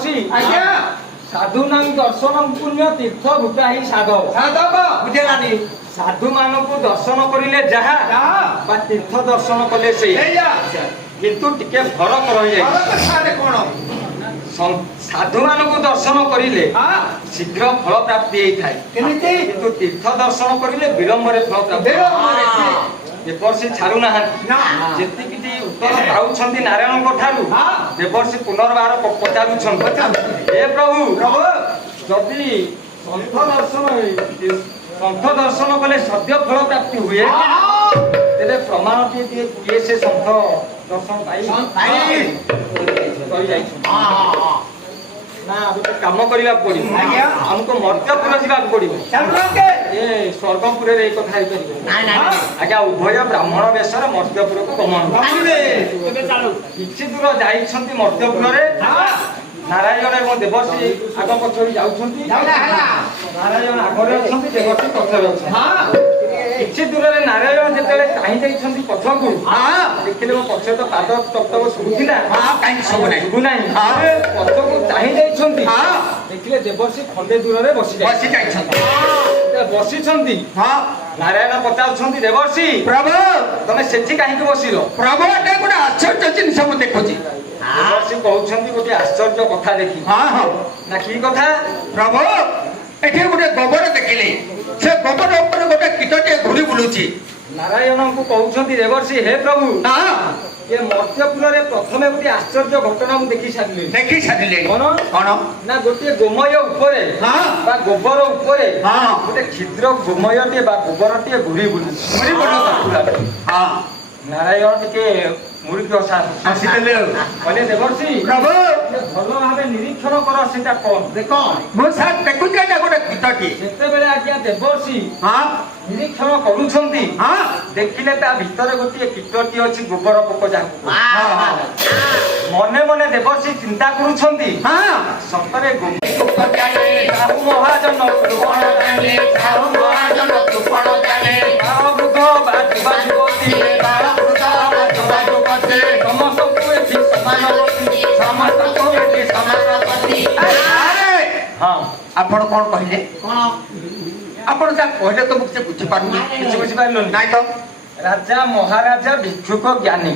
ଦେବର୍ଷି ଆଜ୍ଞା ସାଧୁନାଂ ଦର୍ଶନ ପୁଣ୍ୟ ତୀର୍ଥ ଭୂତା ହିଁ ସାଧବ ସାଧବ ବୁଝିଲାନି ସାଧୁ ମାନଙ୍କୁ ଦର୍ଶନ କରିଲେ ଯାହା ବା ତୀର୍ଥ ଦର୍ଶନ କଲେ ସେଇଆ କିନ୍ତୁ ଟିକେ ଫରକ ରହିଯାଇଛି କଣ ସାଧୁ ମାନଙ୍କୁ ଦର୍ଶନ କରିଲେ ଶୀଘ୍ର ଫଳ ପ୍ରାପ୍ତି ହେଇଥାଏ କେମିତି କିନ୍ତୁ ତୀର୍ଥ ଦର୍ଶନ କରିଲେ ବିଳମ୍ବରେ ଫଳ ପ୍ରାପ୍ତି ଦେବର୍ଷି ଛାଡୁନାହାନ୍ତି ଯେତିକି ଉତ୍ତର ପାଉଛନ୍ତି ନାରାୟଣଙ୍କ ଠାରୁ ଦେବର୍ଷି ପୁନର୍ବାର ପଚାରୁଛନ୍ତି ହେ ପ୍ରଭୁ ଯଦି ସନ୍ଥ ଦର୍ଶନ କଲେ ସଦ୍ୟ ଫଳ ପ୍ରାପ୍ତି ହୁଏ ତେବେ ପ୍ରମାଣ ଟିକେ କିଏ ସେ ସନ୍ଥ ଦର୍ଶନ ପାଇ ନା ଗୋଟେ କାମ କରିବାକୁ ପଡିବ ଆମକୁ ମର୍ତ୍ତ୍ୟପୁର ଯିବାକୁ ପଡିବ ଏ ସ୍ୱର୍ଗପୁରରେ ଏଇ କଥା ହେଇପାରିବ ଆଜ୍ଞା ଉଭୟ ବ୍ରାହ୍ମଣ ବେଶରେ ମର୍ତ୍ତ୍ୟପୁରକୁ ଗମନ କିଛି ଦୂର ଯାଇଛନ୍ତି ମର୍ତ୍ତ୍ୟପୁରରେ ନାରାୟଣ ଏବଂ ଦେବର୍ଷି ଆଗ ପଛରେ ଯାଉଛନ୍ତି ନାରାୟଣ ଆଗରେ ଅଛନ୍ତି ଦେବର୍ଷି ପଛରେ ଅଛନ୍ତି କିଛି ଦୂରରେ ନାରାୟଣ ଯେତେବେଳେ ଚାହିଁ ଯାଇଛନ୍ତି ପଛକୁ ଦେଖିଲେ ମୋ ପଛରେ ତ ପାଦ ତପ୍ତକ ଶୁଭୁଥିଲା ଶୁଭୁ ନାହିଁ ପଛକୁ ଚାହିଁ ଯାଇଛନ୍ତି ଦେଖିଲେ ଦେବର୍ଷି ଖଣ୍ଡେ ଦୂରରେ ବସିଛନ୍ତି ନାରାୟଣ ପଚାରୁଛନ୍ତି ଦେବର୍ଷି ପ୍ରଭୁ ତମେ ସେଠି କାହିଁକି ବସିଲ ପ୍ରଭୁ ଏଟା ଗୋଟେ ଆଶ୍ଚର୍ଯ୍ୟ ଜିନିଷ ମୁଁ ଦେଖୁଛି ଦେବର୍ଷି କହୁଛନ୍ତି ଗୋଟେ ଆଶ୍ଚର୍ଯ୍ୟ କଥା ଦେଖି ନା କି କଥା ପ୍ରଭୁ ଏଠି ଗୋଟେ ଗୋବର ଦେଖିଲି ସେ ଗୋବର ଉପରେ ଗୋଟେ କୀଟଟିଏ ଘୁରି ବୁଲୁଛି ନାରାୟଣଙ୍କୁ କହୁଛନ୍ତି ଦେବର୍ଷି ହେ ପ୍ରଭୁ ଏ ମର୍ତ୍ତ୍ୟପୁରରେ ପ୍ରଥମେ ଗୋଟେ ଆଶ୍ଚର୍ଯ୍ୟ ଘଟଣା ମୁଁ ଦେଖି ସାରିଲି କଣ ନା ଗୋଟିଏ ଗୋମୟ ଉପରେ ବା ଗୋବର ଉପରେ ଗୋଟେ କ୍ଷୁଦ୍ର ଗୋମୟଟିଏ ବା ଗୋବରଟିଏ ଘୁରି ବୁଲୁଛି ନାରାୟଣ ଟିକେ ମୁରୁକି ହସିଦେଲେ କହିଲେ ଦେବର୍ଷି ପ୍ରଭୁ ଭଲ ଭାବେ ନିରୀକ୍ଷଣ କର ସେଟା କଣ ଦେଖ ମୁଁ ସାର୍ ଦେଖୁଛି ଏଟା ଗୋଟେ କୀଟଟିଏ ଯେତେବେଳେ ଆଜ୍ଞା ଦେବର୍ଷି ନିରୀକ୍ଷଣ କରୁଛନ୍ତି ଦେଖିଲେ ତା ଭିତରେ ଗୋଟିଏ କୀଟଟିଏ ଅଛି ଗୋବର ପୋକ ଯାକୁ ମନେ ମନେ ଦେବର୍ଷି ଚିନ୍ତା କରୁଛନ୍ତି ସତରେ ମହାଜନ ବୃଦ୍ଧ ବା ଯୁବା ଯୁବତୀ ସମସ୍ତଙ୍କୁ ଏଠି ଆପଣ କଣ କହିଲେ କଣ ଆପଣ ଯାହା କହିଲେ ତ ମୁଁ କିଛି ବୁଝିପାରୁନି କିଛି ବୁଝିପାରିଲନି ନାଇଁ ତ ରାଜା ମହାରାଜା ଭିକ୍ଷୁକ ଜ୍ଞାନୀ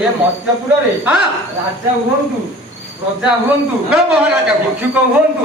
ଏ ମର୍ତ୍ତ୍ୟପୁରରେ ରାଜା ହୁଅନ୍ତୁ ପ୍ରଜା ହୁଅନ୍ତୁ ମହାରାଜା ଭିକ୍ଷୁକ ହୁଅନ୍ତୁ